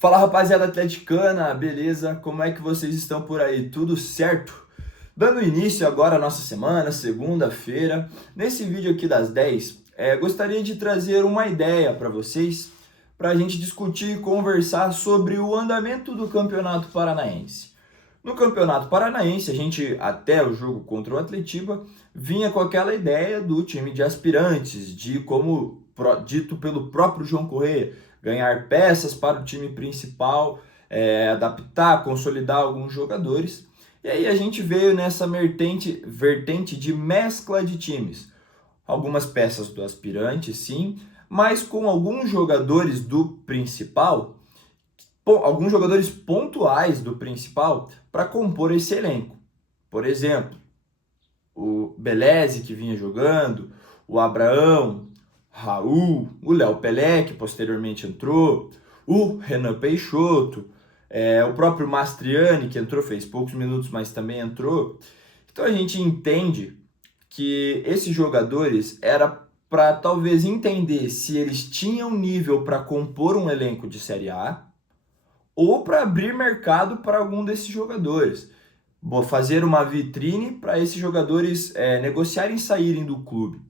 Fala rapaziada atleticana, beleza? Como é que vocês estão por aí? Tudo certo? Dando início agora à nossa semana, segunda-feira, nesse vídeo aqui das 10, gostaria de trazer uma ideia para vocês, para a gente discutir e conversar sobre o andamento do Campeonato Paranaense. No Campeonato Paranaense, a gente, até o jogo contra o Atletiba, vinha com aquela ideia do time de aspirantes, de como dito pelo próprio João Corrêa, ganhar peças para o time principal, adaptar, consolidar alguns jogadores. E aí a gente veio nessa vertente de mescla de times. Algumas peças do aspirante, sim, mas com alguns jogadores do principal, alguns jogadores pontuais do principal para compor esse elenco. Por exemplo, o Beleze, que vinha jogando, o Abraão, Raul, o Léo Pelé, que posteriormente entrou, o Renan Peixoto, o próprio Mastriani, que entrou, fez poucos minutos, mas também entrou. Então a gente entende que esses jogadores era para talvez entender se eles tinham nível para compor um elenco de Série A ou para abrir mercado para algum desses jogadores. Fazer uma vitrine para esses jogadores negociarem e saírem do clube.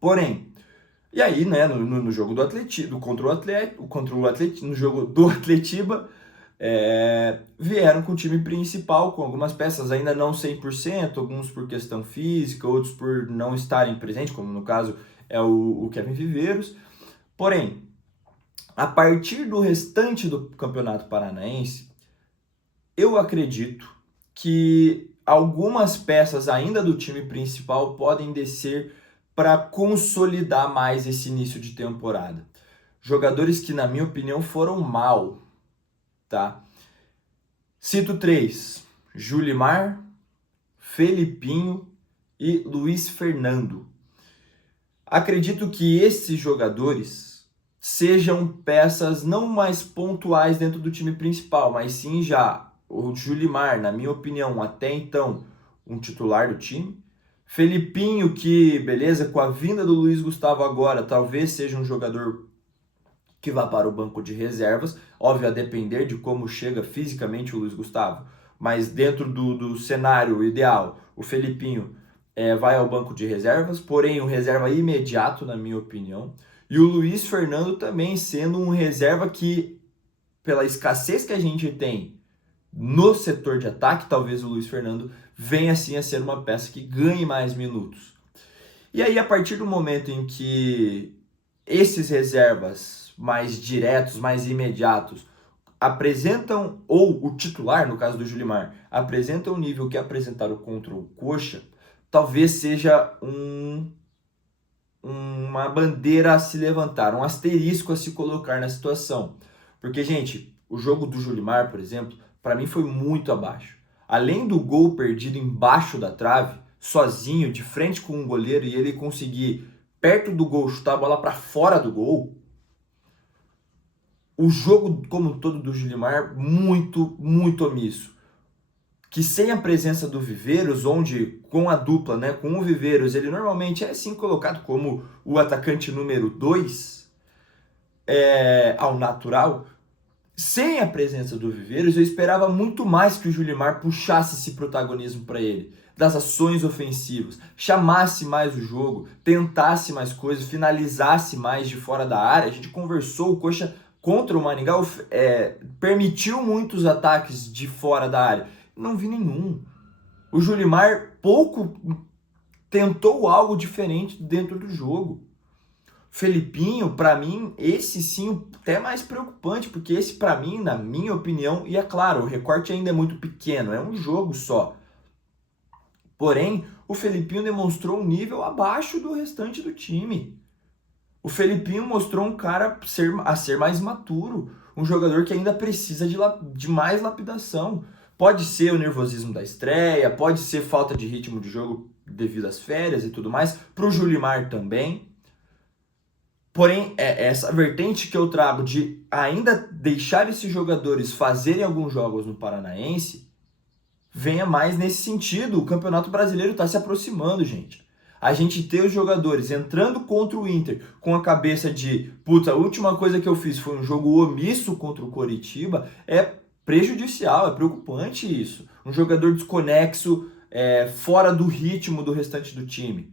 Porém, e aí, né, no jogo do Atletiba, no jogo do Atletiba, vieram com o time principal, com algumas peças ainda não 100%, alguns por questão física, outros por não estarem presentes, como no caso é o Kevin Viveiros. Porém, a partir do restante do Campeonato Paranaense, eu acredito que algumas peças ainda do time principal podem descer para consolidar mais esse início de temporada. Jogadores que, na minha opinião, foram mal, tá? Cito três: Julimar, Felipinho e Luiz Fernando. Acredito que esses jogadores sejam peças não mais pontuais dentro do time principal, mas sim já o Julimar, na minha opinião, até então, um titular do time. Felipinho, que, beleza, com a vinda do Luiz Gustavo agora, talvez seja um jogador que vá para o banco de reservas, óbvio, a depender de como chega fisicamente o Luiz Gustavo, mas dentro do cenário ideal, o Felipinho vai ao banco de reservas, porém um reserva imediato, na minha opinião, e o Luiz Fernando também sendo um reserva que, pela escassez que a gente tem no setor de ataque, talvez o Luiz Fernando venha assim a ser uma peça que ganhe mais minutos. E aí, a partir do momento em que esses reservas mais diretos, mais imediatos, apresentam, ou o titular, no caso do Julimar, apresenta o nível que apresentaram contra o Coxa, talvez seja uma bandeira a se levantar, um asterisco a se colocar na situação. Porque, gente, o jogo do Julimar, por exemplo, para mim foi muito abaixo. Além do gol perdido embaixo da trave, sozinho, de frente com um goleiro, e ele conseguir, perto do gol, chutar a bola para fora do gol, o jogo como um todo do Julimar, muito, muito omisso. Que sem a presença do Viveiros, onde com a dupla, né, com o Viveiros, ele normalmente é sim colocado como o atacante número 2, ao natural. Sem a presença do Viveiros, eu esperava muito mais que o Julimar puxasse esse protagonismo para ele, das ações ofensivas, chamasse mais o jogo, tentasse mais coisas, finalizasse mais de fora da área. A gente conversou, o Coxa contra o Maringá permitiu muitos ataques de fora da área. Não vi nenhum. O Julimar pouco tentou algo diferente dentro do jogo. Felipinho, para mim, esse sim até mais preocupante, porque esse para mim, na minha opinião, e é claro, o recorte ainda é muito pequeno, é um jogo só. Porém, o Felipinho demonstrou um nível abaixo do restante do time. O Felipinho mostrou um cara a ser mais maturo, um jogador que ainda precisa de mais lapidação. Pode ser o nervosismo da estreia, pode ser falta de ritmo de jogo devido às férias e tudo mais, para o Julimar também. Porém, essa vertente que eu trago de ainda deixar esses jogadores fazerem alguns jogos no Paranaense, venha mais nesse sentido. O Campeonato Brasileiro está se aproximando, gente. a gente ter os jogadores entrando contra o Inter com a cabeça de, puta, a última coisa que eu fiz foi um jogo omisso contra o Coritiba, é prejudicial, é preocupante isso. Um jogador desconexo, fora do ritmo do restante do time.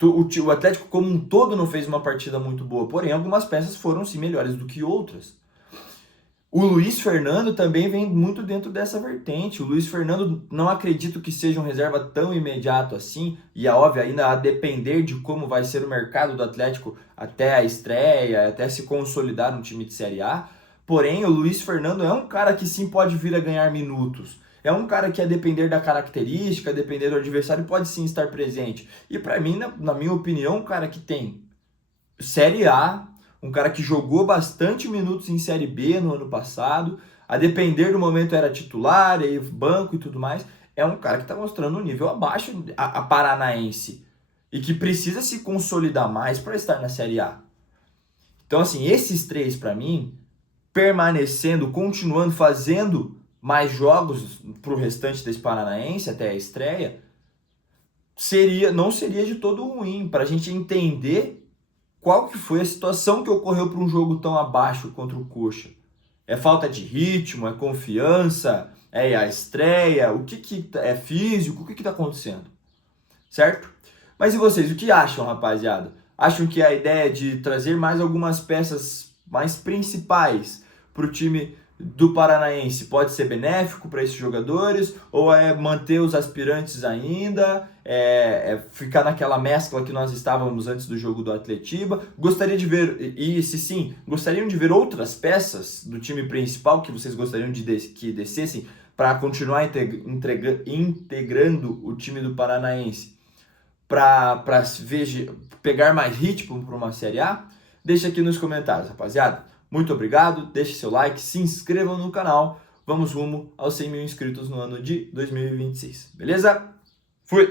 O Atlético como um todo não fez uma partida muito boa, porém algumas peças foram sim melhores do que outras. O Luiz Fernando também vem muito dentro dessa vertente. O Luiz Fernando não acredito que seja um reserva tão imediato assim, e é óbvio, ainda a depender de como vai ser o mercado do Atlético até a estreia, até se consolidar no time de Série A. Porém, o Luiz Fernando é um cara que sim pode vir a ganhar minutos. É um cara que, a depender da característica, a depender do adversário, pode sim estar presente. E para mim, na minha opinião, um cara que tem Série A, um cara que jogou bastante minutos em Série B no ano passado, a depender do momento era titular, aí banco e tudo mais, é um cara que está mostrando um nível abaixo a paranaense e que precisa se consolidar mais para estar na Série A. Então, assim, esses três para mim, permanecendo, continuando, fazendo mais jogos para o restante desse paranaense até a estreia, não seria de todo ruim para a gente entender qual que foi a situação que ocorreu para um jogo tão abaixo contra o Coxa. É falta de ritmo, é confiança, é a estreia, o que é físico, o que está acontecendo, certo? Mas e vocês, o que acham, rapaziada? Acham que a ideia de trazer mais algumas peças mais principais para o time do Paranaense pode ser benéfico para esses jogadores, ou é manter os aspirantes ainda, ficar naquela mescla que nós estávamos antes do jogo do Atletiba? Gostaria de ver, e se sim, gostariam de ver outras peças do time principal que vocês gostariam que descessem para continuar integrando o time do Paranaense, para pegar mais ritmo para uma Série A? Deixa aqui nos comentários, rapaziada. Muito obrigado, deixe seu like, se inscrevam no canal. Vamos rumo aos 100 mil inscritos no ano de 2026, beleza?